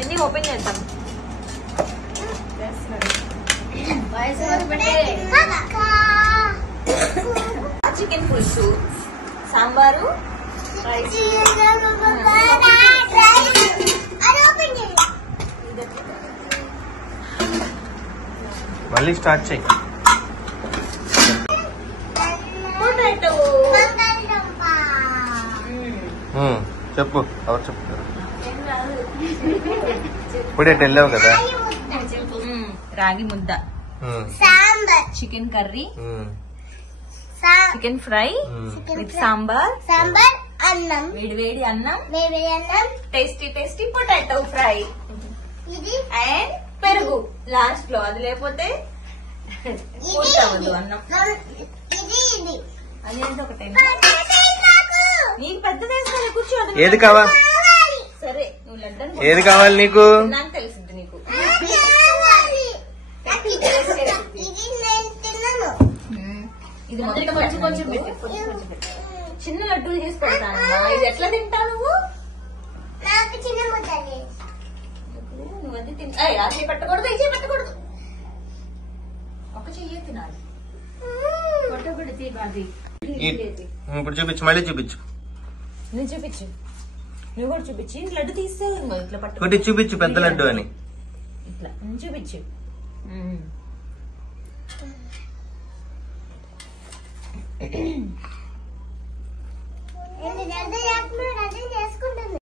ఎన్ని ఓపెన్ చేద్దాం. చికెన్ పులుసు, సాంబారు, రైస్. మళ్ళీ స్టార్ట్ చేయి. పొటాటో. చెప్పు, ఎవరు చెప్తారు? ఇప్పుడే వెళ్ళావు కదా. రాగి ముద్ద, chicken curry, chicken fry with sambar, అన్నం, వేడి అన్నం, టేస్టీ పొటాటో ఫ్రై అండ్ పెరుగు లాస్ట్ లో. అది లేకపోతే పూర్తవద్దు అన్నం. అదేంటి ఒకటే నీకు పెద్దది వేసుకోవాలి. కూర్చోదు. ఏది కావాలి? సరే నువ్వు లడ్డన్ ఏది కావాలి నీకు? నాకు తెలిసింది నీకు. ఇది మొత్తం కొంచెం పెట్టు. చిన్న లడ్డూలు చేసి పెడతానమ్మా. ఇది ఎట్లా తింటావు నువ్వు? నువ్వు అది తింటా. ఆ చెయ్యి పెట్టకూడదు, ఈ చెయ్యి పెట్టకూడదు. ఒక చెయ్యి తినాలి. ఇప్పుడు చూపించు, మళ్ళీ చూపించు. నువ్వు చూపించు, నువ్వు కూడా చూపించి. లడ్డు తీస్తే ఇట్లా పట్టు. ఒకటి చూపించు, పెద్ద లడ్డు అని. ఇట్లా చూపించు. చేసుకుంటుంది.